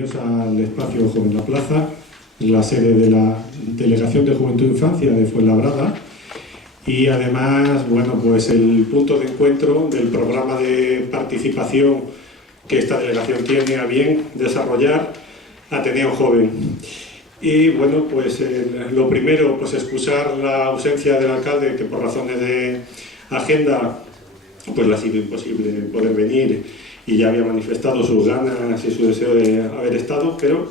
bienvenidos al espacio Joven La Plaza, la sede de la Delegación de Juventud e Infancia de Fuenlabrada y además, bueno, pues el punto de encuentro del programa de participación que esta delegación tiene a bien desarrollar, Ateneo Joven. Y bueno, pues lo primero, pues excusar la ausencia del alcalde, que por razones de agenda pues le ha sido imposible poder venir y ya había manifestado sus ganas y su deseo de haber estado, pero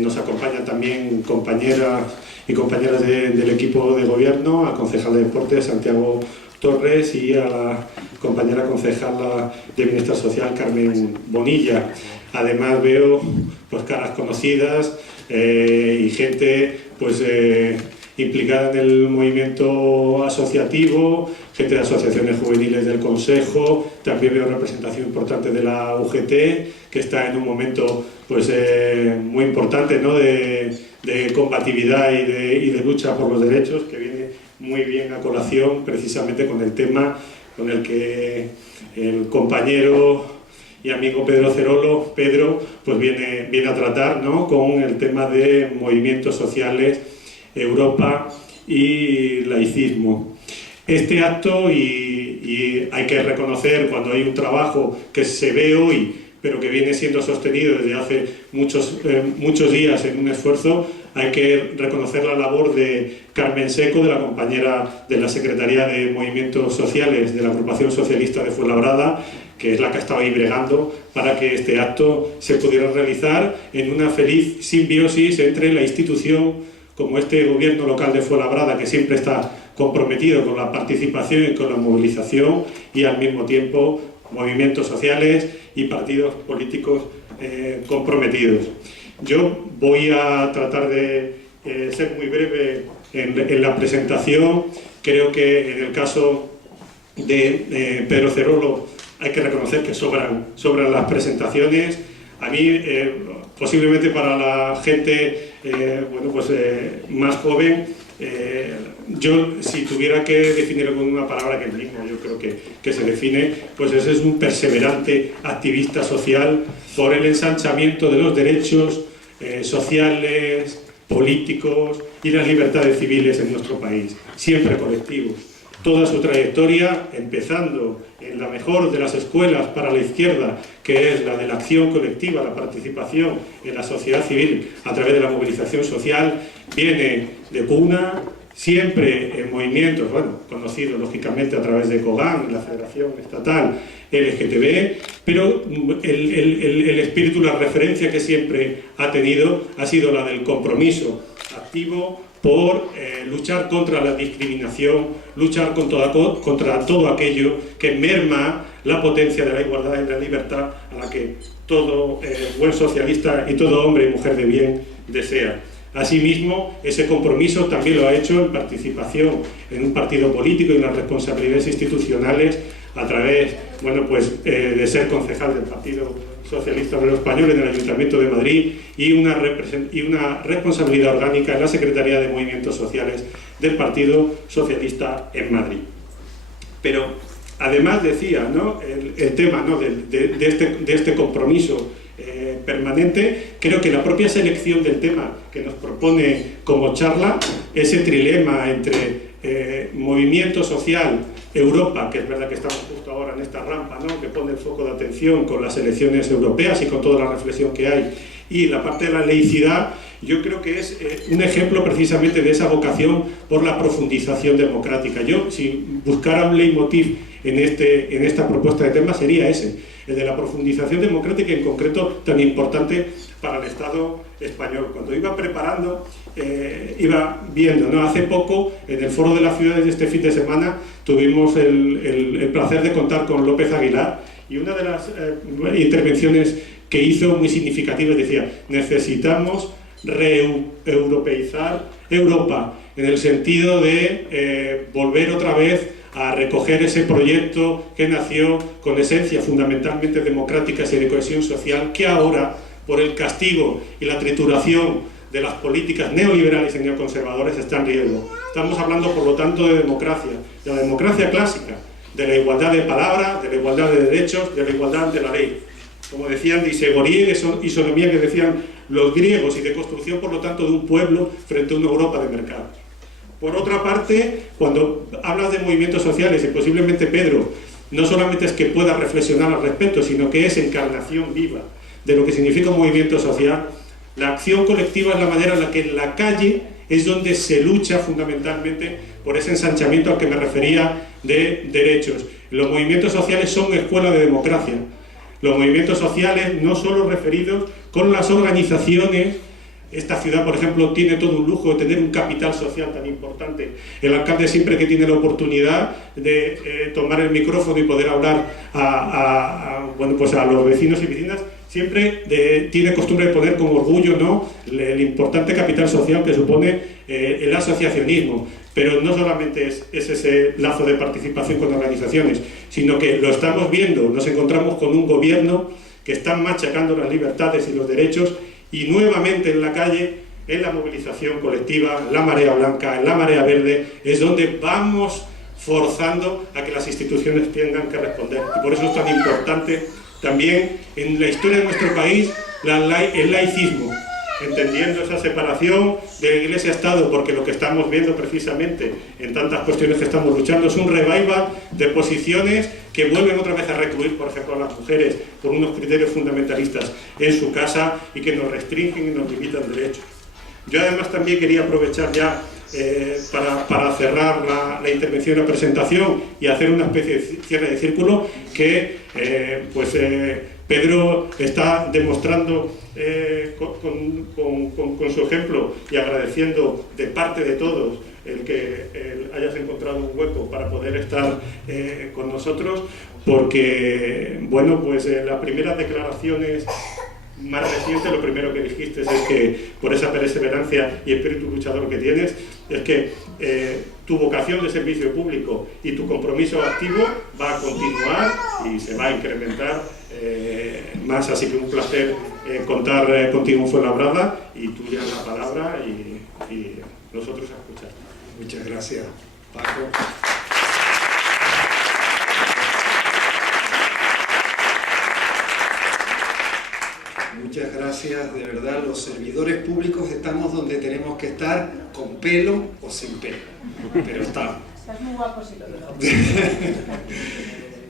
nos acompañan también compañeras y compañeras del equipo de gobierno, al concejal de Deportes Santiago Torres y a la compañera concejala de Bienestar Social Carmen Bonilla. Además veo pues caras conocidas y gente pues implicada en el movimiento asociativo, gente de asociaciones juveniles del Consejo, también veo representación importante de la UGT, que está en un momento pues muy importante, ¿no?, de combatividad y de lucha por los derechos, que viene muy bien a colación precisamente con el tema con el que el compañero y amigo Pedro Cerolo, pues viene a tratar, ¿no?, con el tema de movimientos sociales, Europa y laicismo. Este acto, y hay que reconocer cuando hay un trabajo que se ve hoy, pero que viene siendo sostenido desde hace muchos días en un esfuerzo, hay que reconocer la labor de Carmen Seco, de la compañera de la Secretaría de Movimientos Sociales de la Agrupación Socialista de Fuenlabrada, que es la que estaba ahí bregando para que este acto se pudiera realizar en una feliz simbiosis entre la institución, como este gobierno local de Fuenlabrada, que siempre está comprometido con la participación y con la movilización, y al mismo tiempo movimientos sociales y partidos políticos comprometidos. Yo voy a tratar de ser muy breve en la presentación. Creo que en el caso de Pedro Cerolo hay que reconocer que sobran las presentaciones. A mí, posiblemente para la gente más joven, yo, si tuviera que definirlo con una palabra que mismo yo creo que se define, pues ese es un perseverante activista social por el ensanchamiento de los derechos sociales, políticos y las libertades civiles en nuestro país, siempre colectivos. Toda su trayectoria, empezando en la mejor de las escuelas para la izquierda, que es la de la acción colectiva, la participación en la sociedad civil a través de la movilización social, viene de cuna, siempre en movimientos, bueno, conocidos lógicamente a través de COGAN, la Federación Estatal LGTB, pero el espíritu, la referencia que siempre ha tenido ha sido la del compromiso activo por luchar contra la discriminación, luchar contra todo aquello que merma la potencia de la igualdad y la libertad a la que todo buen socialista y todo hombre y mujer de bien desea. Asimismo, ese compromiso también lo ha hecho en participación en un partido político y en las responsabilidades institucionales a través, bueno, pues, de ser concejal del Partido Socialista Obrero Español en el Ayuntamiento de Madrid y una responsabilidad orgánica en la Secretaría de Movimientos Sociales del Partido Socialista en Madrid. Pero además decía, ¿no?, el tema, ¿no?, de este compromiso permanente. Creo que la propia selección del tema que nos propone como charla, ese trilema entre movimiento social, Europa, que es verdad que estamos justo ahora en esta rampa, ¿no?, que pone el foco de atención con las elecciones europeas y con toda la reflexión que hay, y la parte de la laicidad, yo creo que es un ejemplo precisamente de esa vocación por la profundización democrática. Yo, si buscara un leitmotiv en esta propuesta de tema, sería ese, el de la profundización democrática, en concreto tan importante para el Estado español. Cuando iba preparando, iba viendo, ¿no?, hace poco en el Foro de las Ciudades de este fin de semana tuvimos el placer de contar con López Aguilar, y una de las intervenciones que hizo muy significativa decía: necesitamos reeuropeizar Europa, en el sentido de volver otra vez a recoger ese proyecto que nació con esencia fundamentalmente democráticas y de cohesión social, que ahora, por el castigo y la trituración de las políticas neoliberales y neoconservadoras, está en riesgo. Estamos hablando, por lo tanto, de democracia, de la democracia clásica, de la igualdad de palabra, de la igualdad de derechos, de la igualdad de la ley. como decían, de isegoría y de isonomía que decían los griegos, y de construcción, por lo tanto, de un pueblo frente a una Europa de mercado. Por otra parte, cuando hablas de movimientos sociales, y posiblemente Pedro, no solamente es que pueda reflexionar al respecto, sino que es encarnación viva de lo que significa un movimiento social, la acción colectiva es la manera en la que en la calle es donde se lucha fundamentalmente por ese ensanchamiento al que me refería de derechos. Los movimientos sociales son escuela de democracia. Los movimientos sociales, no solo referidos con las organizaciones. Esta ciudad, por ejemplo, tiene todo un lujo de tener un capital social tan importante. El alcalde, siempre que tiene la oportunidad de tomar el micrófono y poder hablar bueno, pues a los vecinos y vecinas, siempre tiene costumbre de poner con orgullo, ¿no?, el importante capital social que supone el asociacionismo. Pero no solamente es ese lazo de participación con organizaciones, sino que lo estamos viendo, nos encontramos con un gobierno que está machacando las libertades y los derechos, y nuevamente en la calle, en la movilización colectiva, en la marea blanca, en la marea verde, es donde vamos forzando a que las instituciones tengan que responder. Y por eso es tan importante también en la historia de nuestro país el laicismo, entendiendo esa separación de Iglesia-Estado, porque lo que estamos viendo precisamente en tantas cuestiones que estamos luchando es un revival de posiciones que vuelven otra vez a recluir, por ejemplo, a las mujeres por unos criterios fundamentalistas en su casa y que nos restringen y nos limitan derechos. Yo además también quería aprovechar ya para cerrar la intervención y la presentación y hacer una especie de cierre de círculo que Pedro está demostrando con su ejemplo, y agradeciendo de parte de todos el que hayas encontrado un hueco para poder estar con nosotros, porque bueno, pues las primeras declaraciones más recientes, lo primero que dijiste es que por esa perseverancia y espíritu luchador que tienes, es que tu vocación de servicio público y tu compromiso activo va a continuar y se va a incrementar más, así que un placer contar contigo en Fuenlabrada, y tuya la palabra y nosotros a escuchar. Muchas gracias, Paco. Muchas gracias, de verdad. Los servidores públicos estamos donde tenemos que estar, con pelo o sin pelo, pero estamos. Estás muy guapo si lo digo.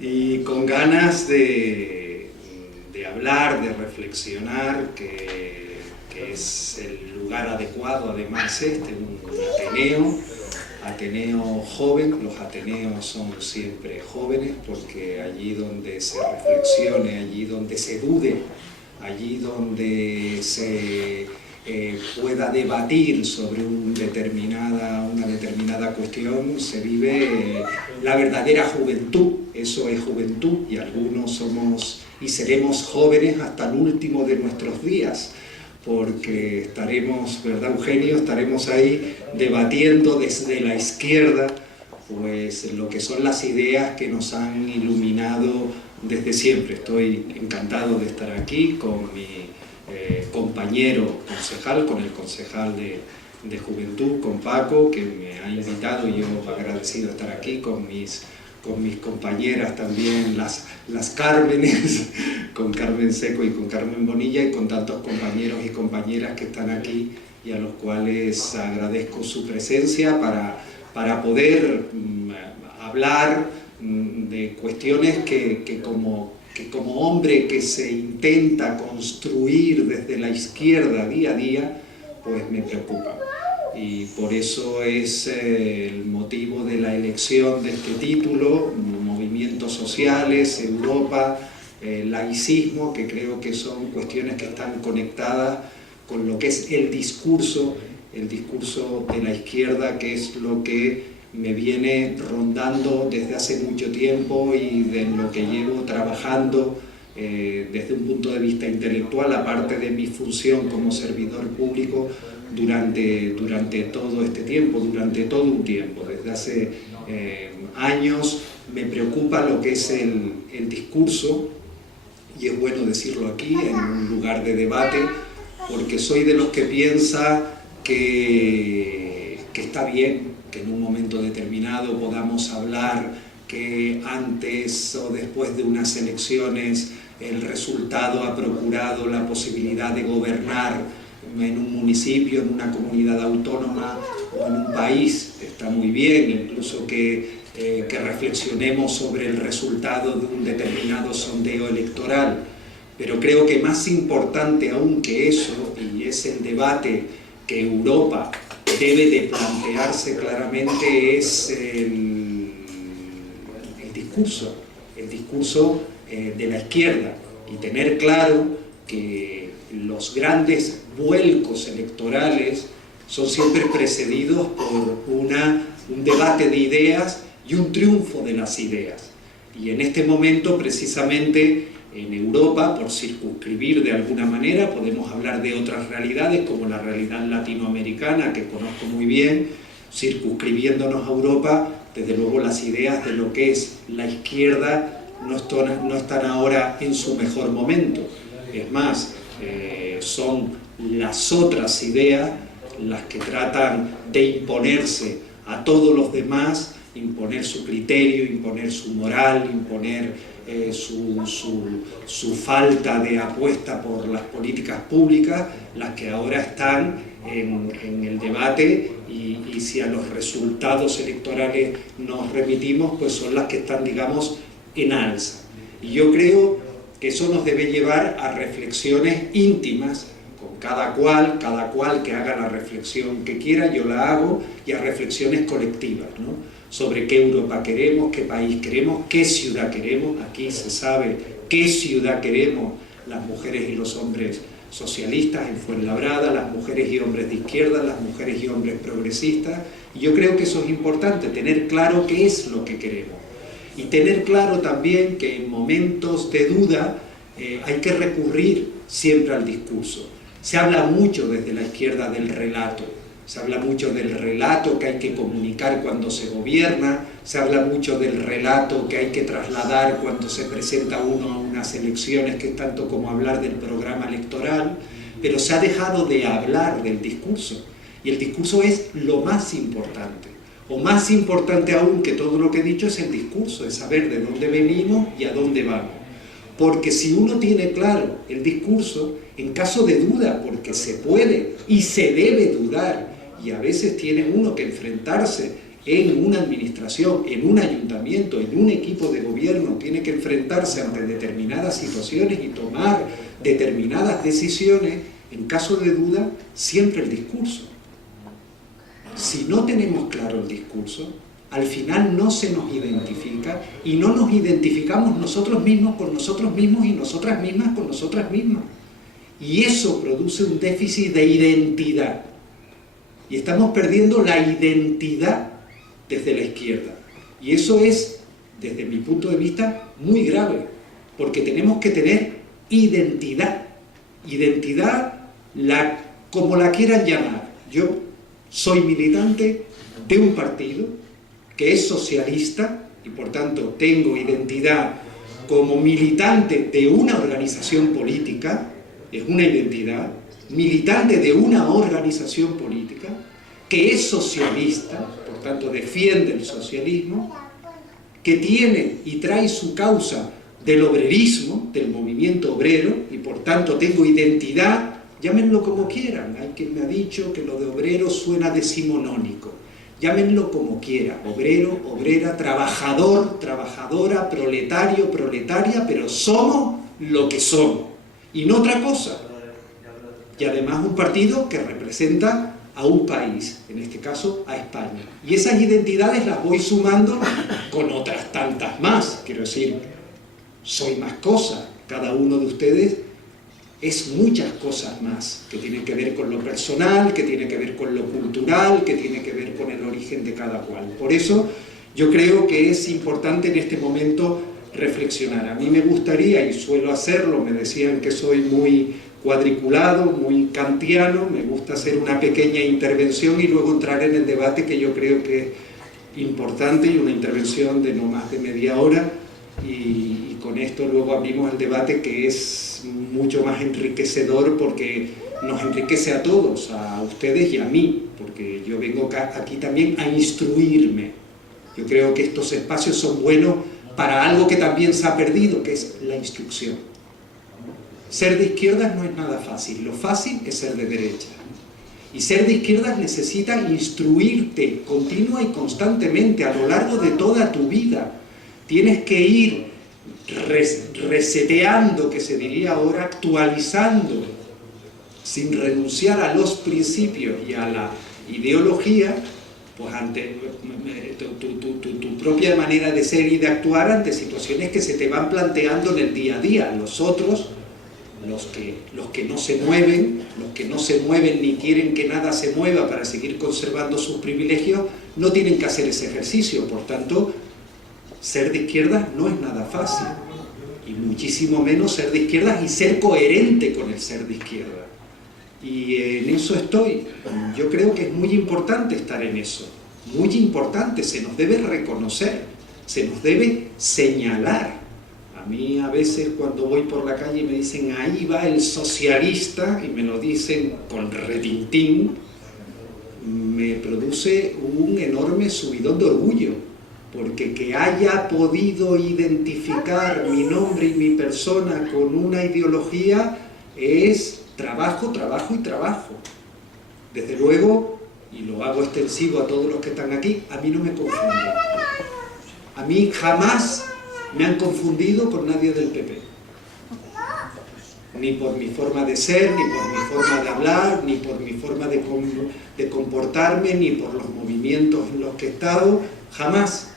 Y con ganas de hablar, de reflexionar, que es el lugar adecuado, además un Ateneo joven. Los Ateneos son siempre jóvenes, porque allí donde se reflexione, allí donde se dude, allí donde se pueda debatir sobre una determinada cuestión, se vive la verdadera juventud. Eso es juventud, y algunos somos y seremos jóvenes hasta el último de nuestros días, porque estaremos, ¿verdad, Eugenio?, estaremos ahí debatiendo desde la izquierda pues lo que son las ideas que nos han iluminado desde siempre. Estoy encantado de estar aquí con mi compañero concejal, con el concejal de Juventud, con Paco, que me ha invitado, y yo agradecido de estar aquí, con mis compañeras también, las Cármenes, con Carmen Seco y con Carmen Bonilla, y con tantos compañeros y compañeras que están aquí y a los cuales agradezco su presencia para poder hablar de cuestiones que como hombre que se intenta construir desde la izquierda día a día, pues me preocupa. Y por eso es el motivo de la elección de este título: movimientos sociales, Europa, laicismo, que creo que son cuestiones que están conectadas con lo que es el discurso de la izquierda, que es lo que me viene rondando desde hace mucho tiempo y de lo que llevo trabajando desde un punto de vista intelectual, aparte de mi función como servidor público durante todo este tiempo, durante todo un tiempo. Desde hace años me preocupa lo que es el discurso, y es bueno decirlo aquí en un lugar de debate, porque soy de los que piensa que está bien que en un momento determinado podamos hablar que antes o después de unas elecciones el resultado ha procurado la posibilidad de gobernar en un municipio, en una comunidad autónoma o en un país. Está muy bien, incluso que reflexionemos sobre el resultado de un determinado sondeo electoral. Pero creo que más importante aún que eso, y es el debate que Europa debe de plantearse claramente, es el discurso de la izquierda, y tener claro que los grandes vuelcos electorales son siempre precedidos por un debate de ideas y un triunfo de las ideas. Y en este momento, precisamente, en Europa, por circunscribir de alguna manera, podemos hablar de otras realidades como la realidad latinoamericana, que conozco muy bien. Circunscribiéndonos a Europa, desde luego las ideas de lo que es la izquierda no están ahora en su mejor momento. Es más, son las otras ideas las que tratan de imponerse a todos los demás, imponer su criterio, imponer su moral, imponer su falta de apuesta por las políticas públicas, las que ahora están en el debate, y si a los resultados electorales nos remitimos, pues son las que están, digamos, en alza. Y yo creo que eso nos debe llevar a reflexiones íntimas, con cada cual que haga la reflexión que quiera, yo la hago, y a reflexiones colectivas, ¿no? Sobre qué Europa queremos, qué país queremos, qué ciudad queremos. Aquí se sabe qué ciudad queremos las mujeres y los hombres socialistas en Fuenlabrada, las mujeres y hombres de izquierda, las mujeres y hombres progresistas. Y yo creo que eso es importante, tener claro qué es lo que queremos. Y tener claro también que en momentos de duda hay que recurrir siempre al discurso. Se habla mucho desde la izquierda del relato. Se habla mucho del relato que hay que comunicar cuando se gobierna, se habla mucho del relato que hay que trasladar cuando se presenta uno a unas elecciones, que es tanto como hablar del programa electoral, pero se ha dejado de hablar del discurso. Y el discurso es lo más importante, o más importante aún que todo lo que he dicho es el discurso, es saber de dónde venimos y a dónde vamos. Porque si uno tiene claro el discurso, en caso de duda, porque se puede y se debe dudar, y a veces tiene uno que enfrentarse en una administración, en un ayuntamiento, en un equipo de gobierno, tiene que enfrentarse ante determinadas situaciones y tomar determinadas decisiones, en caso de duda, siempre el discurso. Si no tenemos claro el discurso, al final no se nos identifica y no nos identificamos nosotros mismos con nosotros mismos y nosotras mismas con nosotras mismas. Y eso produce un déficit de identidad. Y estamos perdiendo la identidad desde la izquierda. Y eso es, desde mi punto de vista, muy grave, porque tenemos que tener identidad. Identidad, como la quieran llamar. Yo soy militante de un partido que es socialista y por tanto tengo identidad como militante de una organización política, es una identidad, militante de una organización política que es socialista, por tanto defiende el socialismo, que tiene y trae su causa del obrerismo, del movimiento obrero, y por tanto tengo identidad, llámenlo como quieran. Hay quien me ha dicho que lo de obrero suena decimonónico. Llámenlo como quiera, obrero, obrera, trabajador, trabajadora, proletario, proletaria, pero somos lo que somos, y no otra cosa. Y además un partido que representa a un país, en este caso a España. Y esas identidades las voy sumando con otras tantas más. Quiero decir, soy más cosas, cada uno de ustedes es muchas cosas más, que tienen que ver con lo personal, que tienen que ver con lo cultural, que tienen que ver con el origen de cada cual. Por eso yo creo que es importante en este momento reflexionar. A mí me gustaría, y suelo hacerlo, me decían que soy muy cuadriculado, muy kantiano, me gusta hacer una pequeña intervención y luego entrar en el debate, que yo creo que es importante, y una intervención de no más de media hora, y con esto luego abrimos el debate, que es mucho más enriquecedor porque nos enriquece a todos, a ustedes y a mí, porque yo vengo aquí también a instruirme. Yo creo que estos espacios son buenos para algo que también se ha perdido, que es la instrucción. Ser de izquierdas no es nada fácil, lo fácil es ser de derecha. Y ser de izquierdas necesita instruirte continua y constantemente a lo largo de toda tu vida. Tienes que ir reseteando, que se diría ahora, actualizando, sin renunciar a los principios y a la ideología, pues ante tu propia manera de ser y de actuar ante situaciones que se te van planteando en el día a día. Los otros, los que no se mueven ni quieren que nada se mueva para seguir conservando sus privilegios, no tienen que hacer ese ejercicio. Por tanto, ser de izquierdas no es nada fácil, y muchísimo menos ser de izquierdas y ser coherente con el ser de izquierda. Y en eso estoy. Yo creo que es muy importante estar en eso, muy importante, se nos debe reconocer, se nos debe señalar. A mí a veces cuando voy por la calle me dicen ahí va el socialista, y me lo dicen con retintín, me produce un enorme subidón de orgullo, porque que haya podido identificar mi nombre y mi persona con una ideología es trabajo, trabajo y trabajo. Desde luego, y lo hago extensivo a todos los que están aquí, a mí no me confunden. A mí jamás me han confundido con nadie del PP. Ni por mi forma de ser, ni por mi forma de hablar, ni por mi forma de comportarme, ni por los movimientos en los que he estado, jamás.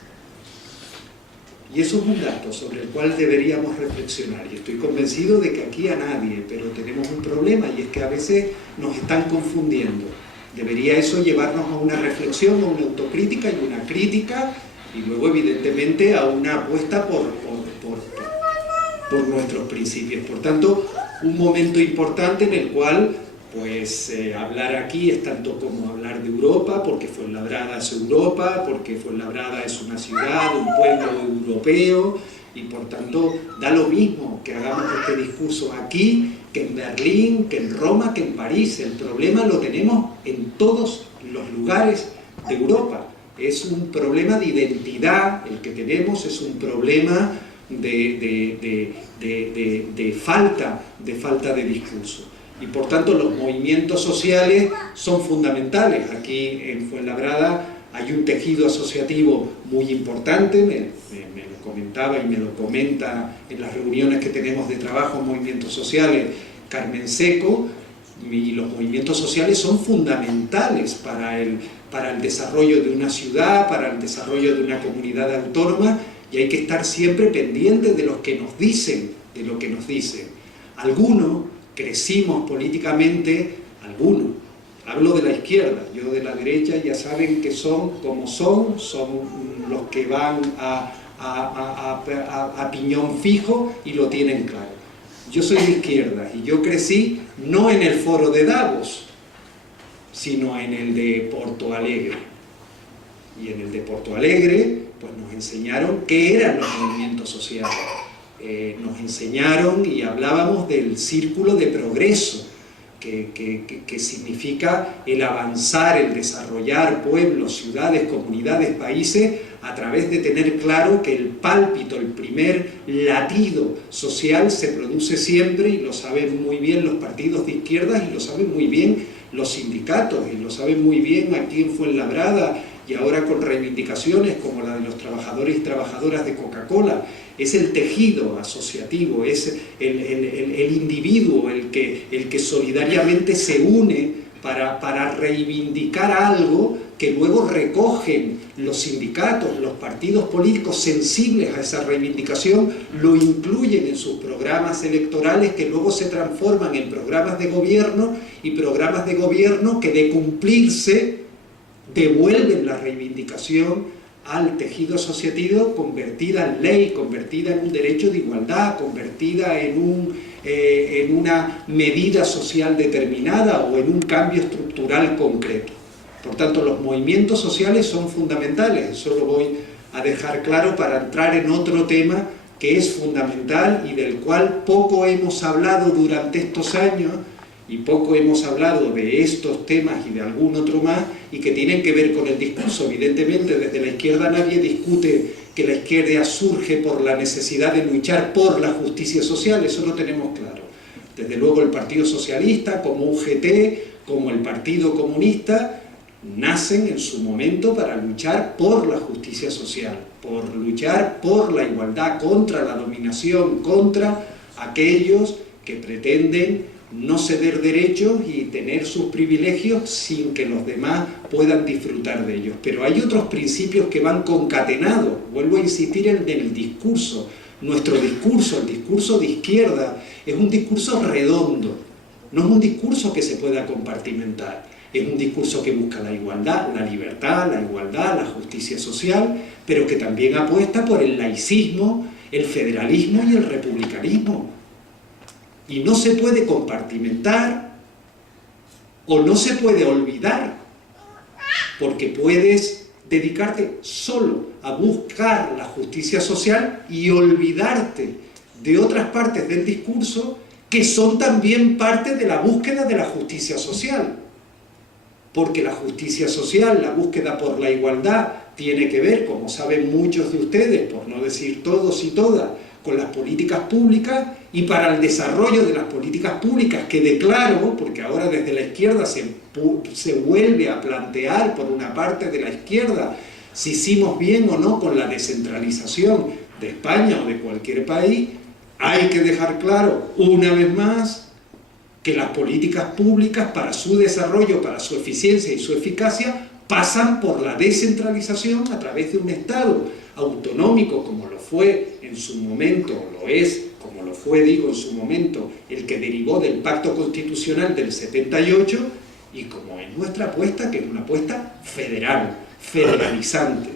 Y eso es un dato sobre el cual deberíamos reflexionar. Y estoy convencido de que aquí a nadie, pero tenemos un problema, y es que a veces nos están confundiendo. Debería eso llevarnos a una reflexión, a una autocrítica y una crítica, y luego evidentemente a una apuesta por nuestros principios. Por tanto, un momento importante en el cual pues hablar aquí es tanto como hablar de Europa, porque Fuenlabrada es Europa, porque Fuenlabrada es una ciudad, un pueblo europeo, y por tanto da lo mismo que hagamos este discurso aquí, que en Berlín, que en Roma, que en París. El problema lo tenemos en todos los lugares de Europa. Es un problema de identidad el que tenemos, es un problema de falta de discurso. Y por tanto los movimientos sociales son fundamentales. Aquí en Fuenlabrada hay un tejido asociativo muy importante, me lo comentaba y me lo comenta en las reuniones que tenemos de trabajo en movimientos sociales Carmen Seco, y los movimientos sociales son fundamentales para el desarrollo de una ciudad, para el desarrollo de una comunidad autónoma, y hay que estar siempre pendientes de lo que nos dicen, Algunos crecimos políticamente, hablo de la izquierda, yo de la derecha ya saben que son como son los que van a piñón fijo y lo tienen claro. Yo soy de izquierda y yo crecí no en el foro de Davos, sino en el de Porto Alegre. Y en el de Porto Alegre pues nos enseñaron qué eran los movimientos sociales. Nos enseñaron y hablábamos del círculo de progreso, que significa el avanzar, el desarrollar pueblos, ciudades, comunidades, países, a través de tener claro que el pálpito, el primer latido social se produce siempre, y lo saben muy bien los partidos de izquierdas, y lo saben muy bien los sindicatos, y lo saben muy bien aquí en Fuenlabrada, y ahora con reivindicaciones como la de los trabajadores y trabajadoras de Coca-Cola. Es el tejido asociativo, es el individuo el que solidariamente se une para reivindicar algo que luego recogen los sindicatos, los partidos políticos sensibles a esa reivindicación, lo incluyen en sus programas electorales, que luego se transforman en programas de gobierno, y programas de gobierno que, de cumplirse, devuelven la reivindicación al tejido asociativo, convertida en ley, convertida en un derecho de igualdad, convertida en una medida social determinada o en un cambio estructural concreto. Por tanto, los movimientos sociales son fundamentales. Eso lo voy a dejar claro para entrar en otro tema que es fundamental y del cual poco hemos hablado durante estos años, y poco hemos hablado de estos temas y de algún otro más, y que tienen que ver con el discurso. Evidentemente, desde la izquierda nadie discute que la izquierda surge por la necesidad de luchar por la justicia social, eso lo tenemos claro. Desde luego el Partido Socialista, como UGT, como el Partido Comunista, nacen en su momento para luchar por la justicia social, por luchar por la igualdad, contra la dominación, contra aquellos que pretenden no ceder derechos y tener sus privilegios sin que los demás puedan disfrutar de ellos. Pero hay otros principios que van concatenados. Vuelvo a insistir en el discurso. Nuestro discurso, el discurso de izquierda, es un discurso redondo. No es un discurso que se pueda compartimentar. Es un discurso que busca la igualdad, la libertad, la igualdad, la justicia social, pero que también apuesta por el laicismo, el federalismo y el republicanismo. Y no se puede compartimentar o no se puede olvidar, porque puedes dedicarte solo a buscar la justicia social y olvidarte de otras partes del discurso que son también parte de la búsqueda de la justicia social. Porque la justicia social, la búsqueda por la igualdad, tiene que ver, como saben muchos de ustedes, por no decir todos y todas, con las políticas públicas, y para el desarrollo de las políticas públicas, que declaro, porque ahora desde la izquierda se vuelve a plantear por una parte de la izquierda si hicimos bien o no con la descentralización de España o de cualquier país, hay que dejar claro una vez más que las políticas públicas para su desarrollo, para su eficiencia y su eficacia, pasan por la descentralización a través de un Estado autonómico, como lo fue en su momento, lo es, como lo fue, digo, en su momento, el que derivó del Pacto Constitucional del 78, y como es nuestra apuesta, que es una apuesta federal, federalizante.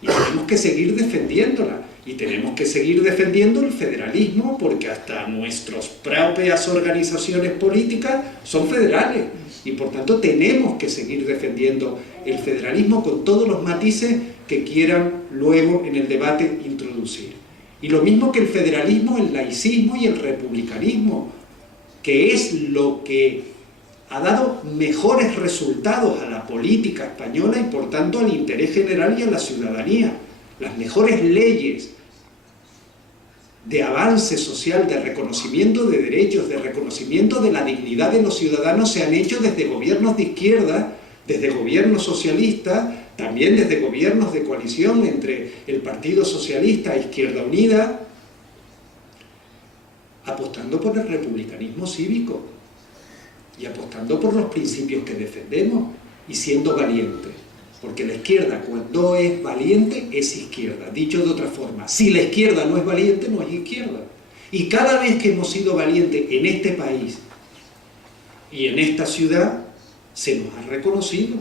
Y tenemos que seguir defendiéndola. Y tenemos que seguir defendiendo el federalismo, porque hasta nuestras propias organizaciones políticas son federales. Y por tanto tenemos que seguir defendiendo el federalismo con todos los matices que quieran luego en el debate introducir. Y lo mismo que el federalismo, el laicismo y el republicanismo, que es lo que ha dado mejores resultados a la política española y por tanto al interés general y a la ciudadanía. Las mejores leyes de avance social, de reconocimiento de derechos, de reconocimiento de la dignidad de los ciudadanos se han hecho desde gobiernos de izquierda, desde gobiernos socialistas, también desde gobiernos de coalición entre el Partido Socialista e Izquierda Unida, apostando por el republicanismo cívico y apostando por los principios que defendemos y siendo valientes. Porque la izquierda, cuando es valiente, es izquierda. Dicho de otra forma, si la izquierda no es valiente, no es izquierda. Y cada vez que hemos sido valientes en este país y en esta ciudad, se nos ha reconocido.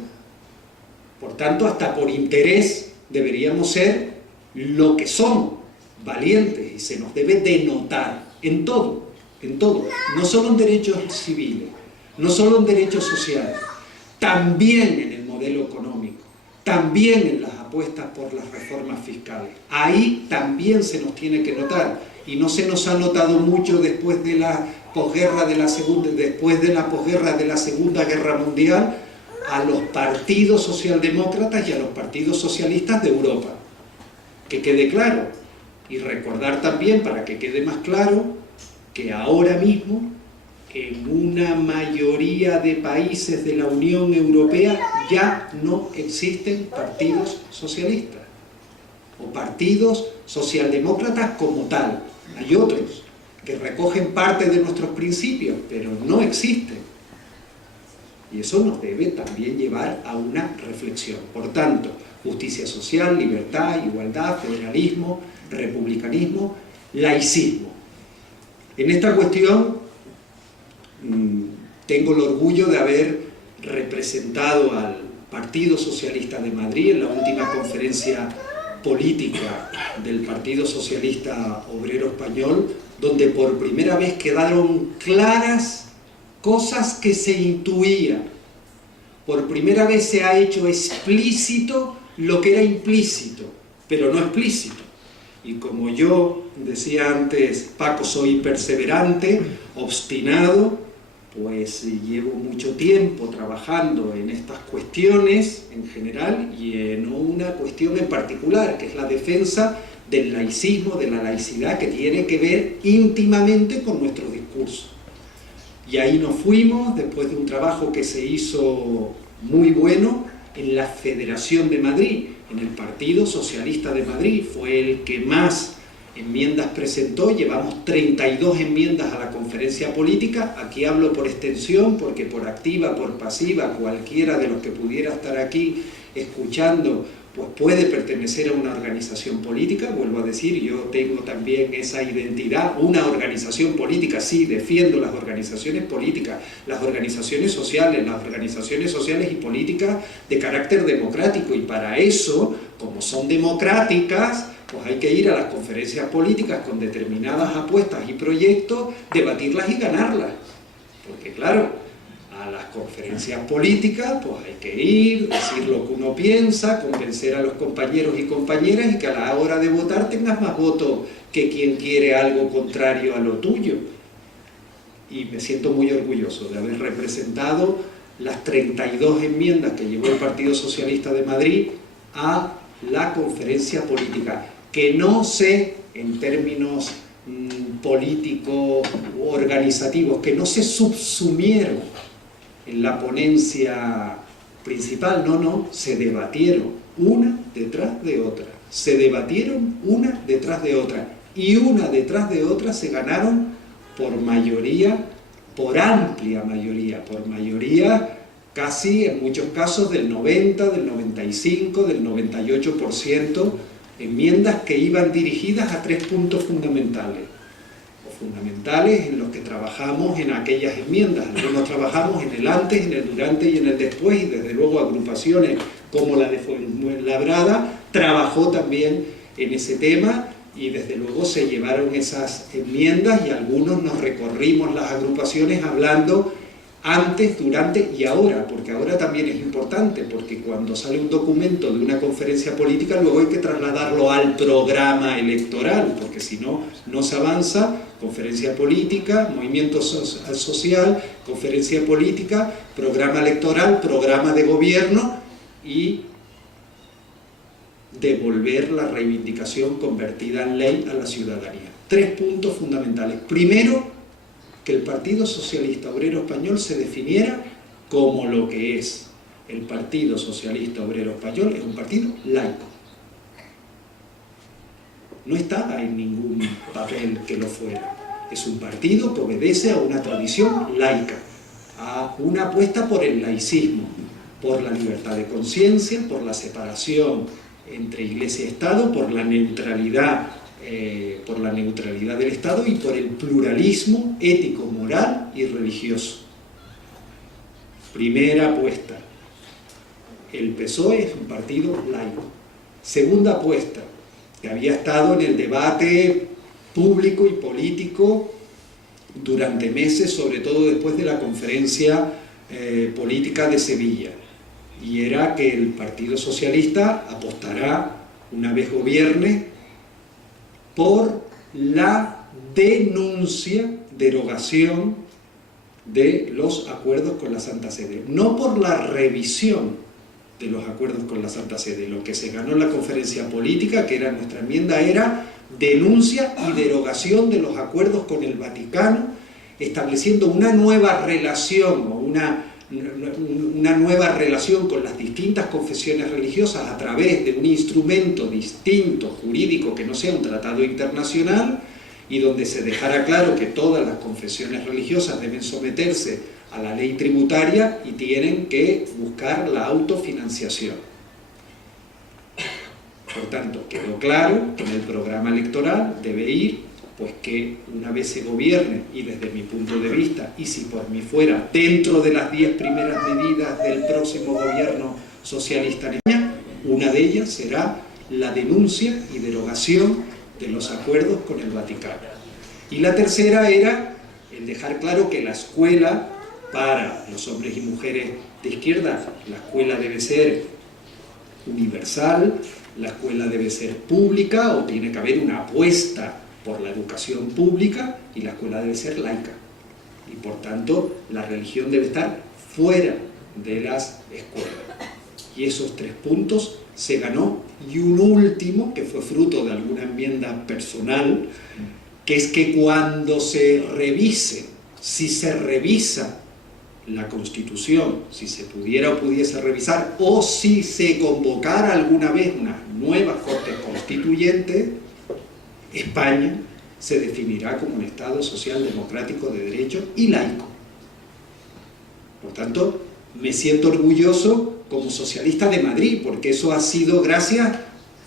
Por tanto, hasta por interés deberíamos ser lo que somos, valientes, y se nos debe denotar en todo, no solo en derechos civiles, no solo en derechos sociales, también en el modelo económico, también en las apuestas por las reformas fiscales. Ahí también se nos tiene que notar, y no se nos ha notado mucho después de la posguerra de la Segunda Guerra Mundial, a los partidos socialdemócratas y a los partidos socialistas de Europa. Que quede claro, y recordar también, para que quede más claro, que ahora mismo en una mayoría de países de la Unión Europea ya no existen partidos socialistas o partidos socialdemócratas como tal. Hay otros que recogen parte de nuestros principios, pero no existen. Y eso nos debe también llevar a una reflexión. Por tanto, justicia social, libertad, igualdad, federalismo, republicanismo, laicismo. En esta cuestión tengo el orgullo de haber representado al Partido Socialista de Madrid en la última conferencia política del Partido Socialista Obrero Español, donde por primera vez quedaron claras cosas que se intuían. Por primera vez se ha hecho explícito lo que era implícito, pero no explícito. Y como yo decía antes, Paco, soy perseverante, obstinado, pues llevo mucho tiempo trabajando en estas cuestiones en general y en una cuestión en particular, que es la defensa del laicismo, de la laicidad, que tiene que ver íntimamente con nuestro discurso. Y ahí nos fuimos, después de un trabajo que se hizo muy bueno en la Federación de Madrid, en el Partido Socialista de Madrid, fue el que más enmiendas presentó, llevamos 32 enmiendas a la conferencia política. Aquí hablo por extensión, porque por activa, por pasiva, cualquiera de los que pudiera estar aquí escuchando, pues puede pertenecer a una organización política. Vuelvo a decir, yo tengo también esa identidad, una organización política, sí, defiendo las organizaciones políticas, las organizaciones sociales y políticas de carácter democrático, y para eso, como son democráticas, pues hay que ir a las conferencias políticas con determinadas apuestas y proyectos, debatirlas y ganarlas. Porque claro, a las conferencias políticas pues hay que ir, decir lo que uno piensa, convencer a los compañeros y compañeras, y que a la hora de votar tengas más votos que quien quiere algo contrario a lo tuyo. Y me siento muy orgulloso de haber representado las 32 enmiendas que llevó el Partido Socialista de Madrid a la conferencia política, que no sé, en términos políticos o organizativos, que no se subsumieron en la ponencia principal, no, se debatieron una detrás de otra, se debatieron una detrás de otra, y una detrás de otra se ganaron por mayoría, por amplia mayoría, por mayoría casi en muchos casos del 90, del 95, del 98%, enmiendas que iban dirigidas a 3 puntos fundamentales, o fundamentales en los que trabajamos en aquellas enmiendas. Algunos trabajamos en el antes, en el durante y en el después, y desde luego agrupaciones como la de Fuenlabrada trabajó también en ese tema, y desde luego se llevaron esas enmiendas, y algunos nos recorrimos las agrupaciones hablando antes, durante y ahora, porque ahora también es importante, porque cuando sale un documento de una conferencia política luego hay que trasladarlo al programa electoral, porque si no, no se avanza. Conferencia política, movimiento social, conferencia política, programa electoral, programa de gobierno, y devolver la reivindicación convertida en ley a la ciudadanía. 3 puntos fundamentales. Primero, que el Partido Socialista Obrero Español se definiera como lo que es. El Partido Socialista Obrero Español es un partido laico. No estaba en ningún papel que lo fuera. Es un partido que obedece a una tradición laica, a una apuesta por el laicismo, por la libertad de conciencia, por la separación entre Iglesia y Estado, por la neutralidad del Estado y por el pluralismo ético, moral y religioso. Primera apuesta. El PSOE es un partido laico. Segunda apuesta, que había estado en el debate público y político durante meses, sobre todo después de la conferencia política de Sevilla, y era que el Partido Socialista apostará, una vez gobierne, por la derogación de los acuerdos con la Santa Sede, no por la revisión de los acuerdos con la Santa Sede. Lo que se ganó en la conferencia política, que era nuestra enmienda, era denuncia y derogación de los acuerdos con el Vaticano, estableciendo una nueva relación, o una nueva relación con las distintas confesiones religiosas a través de un instrumento distinto, jurídico, que no sea un tratado internacional, y donde se dejara claro que todas las confesiones religiosas deben someterse a la ley tributaria y tienen que buscar la autofinanciación. Por tanto, quedó claro que en el programa electoral debe ir, pues que una vez se gobierne, y desde mi punto de vista, y si por mí fuera, dentro de las 10 primeras medidas del próximo gobierno socialista en España, una de ellas será la denuncia y derogación de los acuerdos con el Vaticano. Y la tercera era el dejar claro que la escuela, para los hombres y mujeres de izquierda, la escuela debe ser universal, la escuela debe ser pública, o tiene que haber una apuesta por la educación pública, y la escuela debe ser laica. Y por tanto, la religión debe estar fuera de las escuelas. Y esos 3 puntos se ganó, y un último, que fue fruto de alguna enmienda personal, que es que cuando se revise si se revisa la Constitución, si se pudiera o pudiese revisar, o si se convocara alguna vez unas nuevas Cortes Constituyentes, España se definirá como un Estado social, democrático, de derecho y laico. Por tanto, me siento orgulloso como socialista de Madrid, porque eso ha sido gracias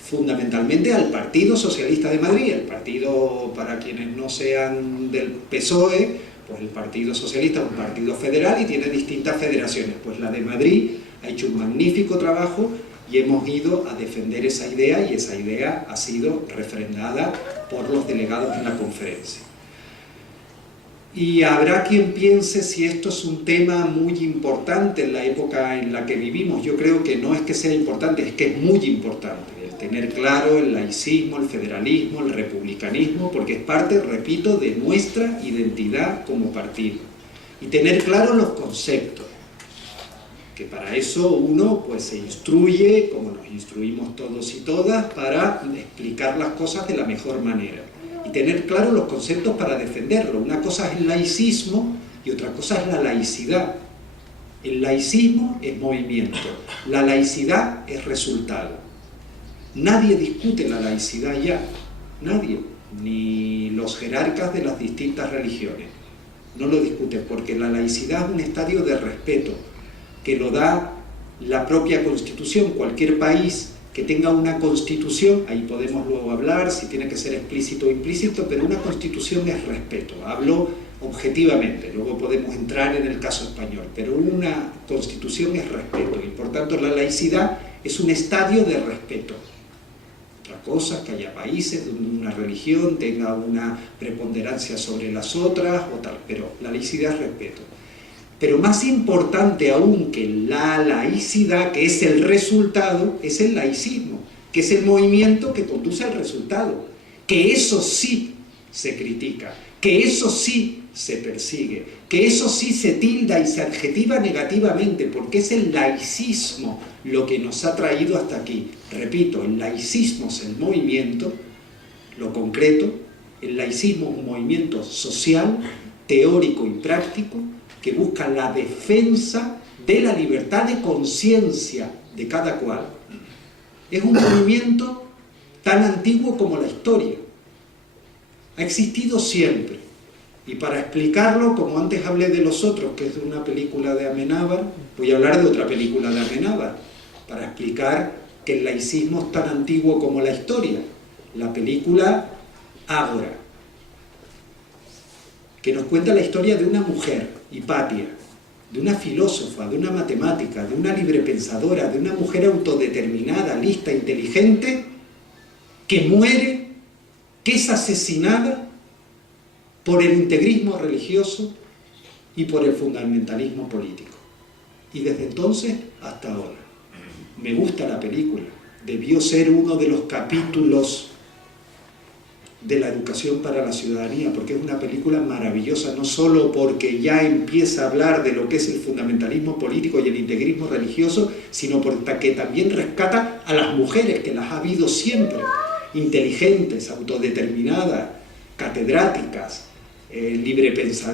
fundamentalmente al Partido Socialista de Madrid. El partido, para quienes no sean del PSOE, pues el Partido Socialista es un partido federal y tiene distintas federaciones. Pues la de Madrid ha hecho un magnífico trabajo y hemos ido a defender esa idea, y esa idea ha sido refrendada por los delegados en la conferencia. Y habrá quien piense si esto es un tema muy importante en la época en la que vivimos. Yo creo que no es que sea importante, es que es muy importante el tener claro el laicismo, el federalismo, el republicanismo, porque es parte, repito, de nuestra identidad como partido. Y tener claro los conceptos, que para eso uno pues se instruye, como nos instruimos todos y todas, para explicar las cosas de la mejor manera. Y tener claro los conceptos para defenderlo. Una cosa es el laicismo y otra cosa es la laicidad. El laicismo es movimiento, la laicidad es resultado. Nadie discute la laicidad ya, nadie, ni los jerarcas de las distintas religiones. No lo discuten, porque la laicidad es un estadio de respeto que lo da la propia Constitución. Cualquier país que tenga una constitución, ahí podemos luego hablar si tiene que ser explícito o implícito, pero una constitución es respeto, hablo objetivamente, luego podemos entrar en el caso español, pero una constitución es respeto, y por tanto la laicidad es un estadio de respeto. Otra cosa es que haya países donde una religión tenga una preponderancia sobre las otras o tal, pero la laicidad es respeto. Pero más importante aún que la laicidad, que es el resultado, es el laicismo, que es el movimiento que conduce al resultado, que eso sí se critica, que eso sí se persigue, que eso sí se tilda y se adjetiva negativamente, porque es el laicismo lo que nos ha traído hasta aquí. Repito, el laicismo es el movimiento, lo concreto, el laicismo es un movimiento social, teórico y práctico, que busca la defensa de la libertad de conciencia de cada cual. Es un movimiento tan antiguo como la historia. Ha existido siempre. Y para explicarlo, como antes hablé de Los Otros, que es de una película de Amenábar, voy a hablar de otra película de Amenábar, para explicar que el laicismo es tan antiguo como la historia. La película Ágora, que nos cuenta la historia de una mujer, Hipatia, de una filósofa, de una matemática, de una librepensadora, de una mujer autodeterminada, lista, inteligente, que muere, que es asesinada por el integrismo religioso y por el fundamentalismo político. Y desde entonces hasta ahora. Me gusta la película, debió ser uno de los capítulos de la educación para la ciudadanía, porque es una película maravillosa, no solo porque ya empieza a hablar de lo que es el fundamentalismo político y el integrismo religioso, sino porque también rescata a las mujeres, que las ha habido siempre, inteligentes, autodeterminadas, catedráticas,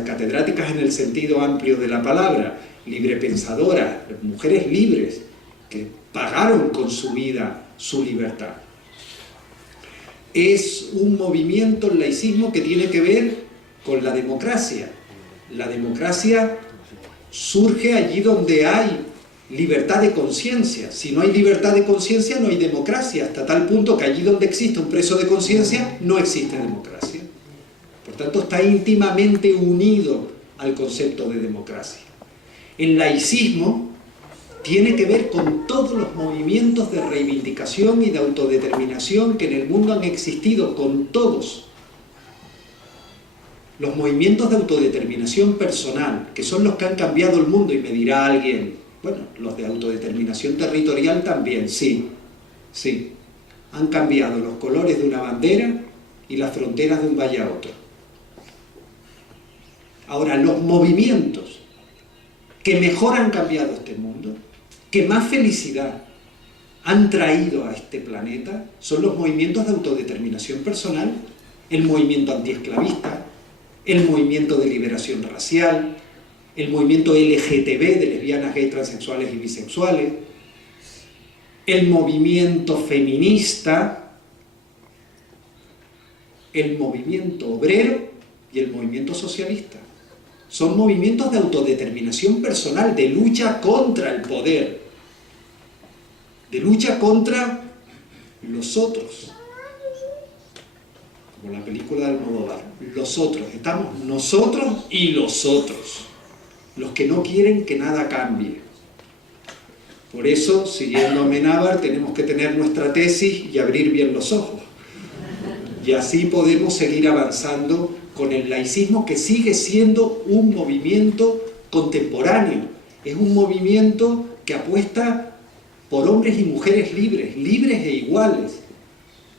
catedráticas en el sentido amplio de la palabra, librepensadoras, mujeres libres, que pagaron con su vida su libertad. Es un movimiento, el laicismo, que tiene que ver con la democracia. La democracia surge allí donde hay libertad de conciencia. Si no hay libertad de conciencia, no hay democracia, hasta tal punto que allí donde existe un preso de conciencia, no existe democracia. Por tanto, está íntimamente unido al concepto de democracia. El laicismo tiene que ver con todos los movimientos de reivindicación y de autodeterminación que en el mundo han existido, con todos. Los movimientos de autodeterminación personal, que son los que han cambiado el mundo, y me dirá alguien, bueno, los de autodeterminación territorial también, sí, han cambiado los colores de una bandera y las fronteras de un valle a otro. Ahora, los movimientos que mejor han cambiado este mundo, que más felicidad han traído a este planeta, son los movimientos de autodeterminación personal, el movimiento antiesclavista, el movimiento de liberación racial, el movimiento LGTB de lesbianas, gays, transexuales y bisexuales, el movimiento feminista, el movimiento obrero y el movimiento socialista. Son movimientos de autodeterminación personal, de lucha contra el poder, de lucha contra los otros. Como la película de Almodóvar, los otros. Estamos nosotros y los otros, los que no quieren que nada cambie. Por eso, siguiendo a Amenábar, tenemos que tener nuestra tesis y abrir bien los ojos. Y así podemos seguir avanzando con el laicismo, que sigue siendo un movimiento contemporáneo. Es un movimiento que apuesta por hombres y mujeres libres, libres e iguales,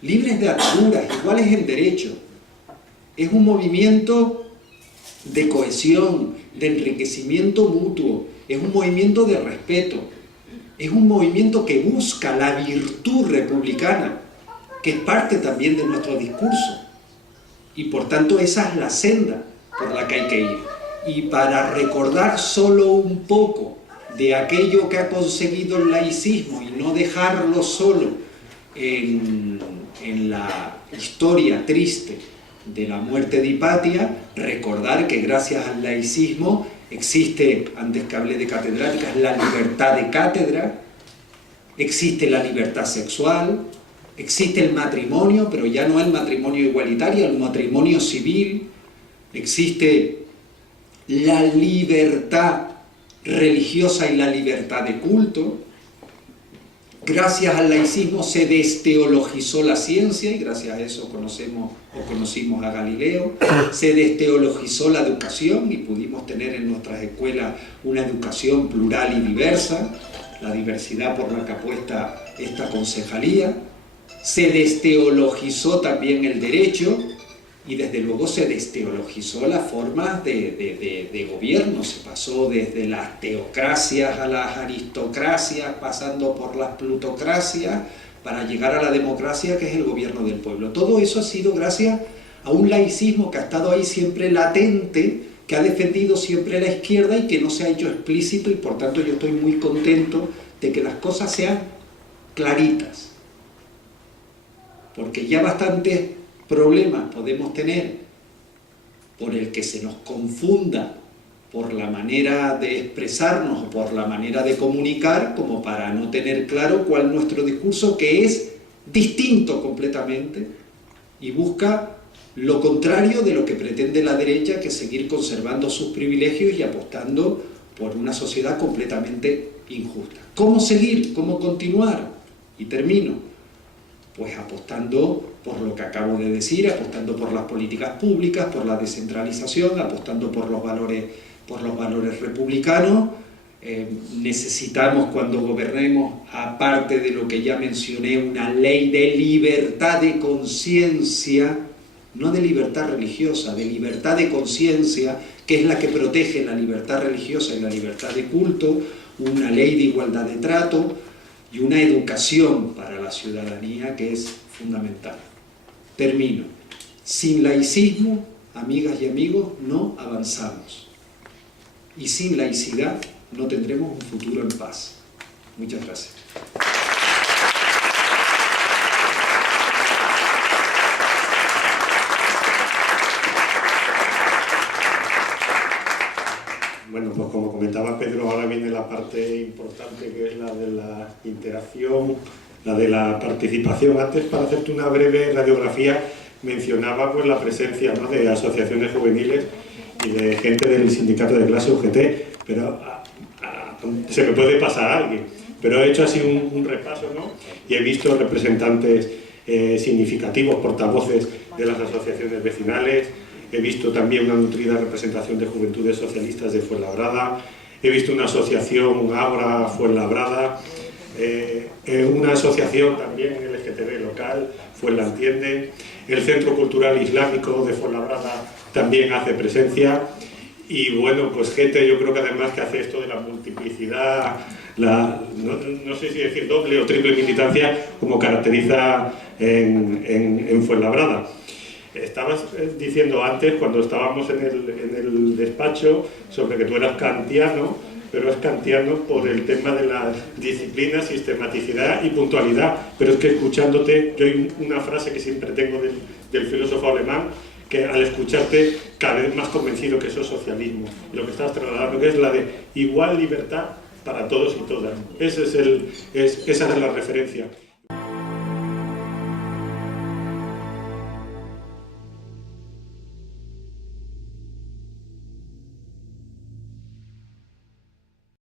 libres de ataduras, iguales en derecho. Es un movimiento de cohesión, de enriquecimiento mutuo, es un movimiento de respeto, es un movimiento que busca la virtud republicana, que es parte también de nuestro discurso. Y por tanto esa es la senda por la que hay que ir. Y para recordar solo un poco de aquello que ha conseguido el laicismo y no dejarlo solo en la historia triste de la muerte de Hipatia, recordar que gracias al laicismo existe, antes que hablé de catedráticas, la libertad de cátedra, existe la libertad sexual, existe el matrimonio, pero ya no el matrimonio igualitario, el matrimonio civil, existe la libertad religiosa y la libertad de culto. Gracias al laicismo se desteologizó la ciencia, y gracias a eso conocimos a Galileo. Se desteologizó la educación y pudimos tener en nuestras escuelas una educación plural y diversa, la diversidad por la que apuesta esta concejalía. Se desteologizó también el derecho y desde luego se desteologizó las formas de gobierno. Se pasó desde las teocracias a las aristocracias, pasando por las plutocracias, para llegar a la democracia, que es el gobierno del pueblo. Todo eso ha sido gracias a un laicismo que ha estado ahí siempre latente, que ha defendido siempre la izquierda y que no se ha hecho explícito, y por tanto yo estoy muy contento de que las cosas sean claritas. Porque ya bastantes problemas podemos tener por el que se nos confunda por la manera de expresarnos o por la manera de comunicar, como para no tener claro cuál es nuestro discurso, que es distinto completamente y busca lo contrario de lo que pretende la derecha, que es seguir conservando sus privilegios y apostando por una sociedad completamente injusta. ¿Cómo seguir? ¿Cómo continuar? Y termino. Pues apostando por lo que acabo de decir, apostando por las políticas públicas, por la descentralización, apostando por los valores republicanos. Necesitamos, cuando gobernemos, aparte de lo que ya mencioné, una ley de libertad de conciencia, no de libertad religiosa, de libertad de conciencia, que es la que protege la libertad religiosa y la libertad de culto, una ley de igualdad de trato y una educación para la ciudadanía que es fundamental. Termino. Sin laicismo, amigas y amigos, no avanzamos. Y sin laicidad no tendremos un futuro en paz. Muchas gracias. Bueno, pues como comentaba Pedro, ahora viene la parte importante, que es la de la interacción, la de la participación. Antes, para hacerte una breve radiografía, mencionaba pues la presencia, ¿no?, de asociaciones juveniles y de gente del sindicato de clase UGT, pero se me puede pasar a alguien, pero he hecho así un repaso, ¿no?, y he visto representantes significativos, portavoces de las asociaciones vecinales. He visto también una nutrida representación de Juventudes Socialistas de Fuenlabrada, he visto una asociación Ágora Fuenlabrada, una asociación también LGTB local, Fuenlaentiende, el Centro Cultural Islámico de Fuenlabrada también hace presencia, y bueno, pues gente, yo creo que además que hace esto de la multiplicidad, no sé si decir doble o triple militancia, como caracteriza en Fuenlabrada. Estabas diciendo antes, cuando estábamos en el despacho, sobre que tú eras kantiano, pero es kantiano por el tema de la disciplina, sistematicidad y puntualidad. Pero es que escuchándote, yo hay una frase que siempre tengo del filósofo alemán, que al escucharte cada vez más convencido que eso es socialismo. Lo que estás trasladando, que es la de igual libertad para todos y todas. Esa es la referencia.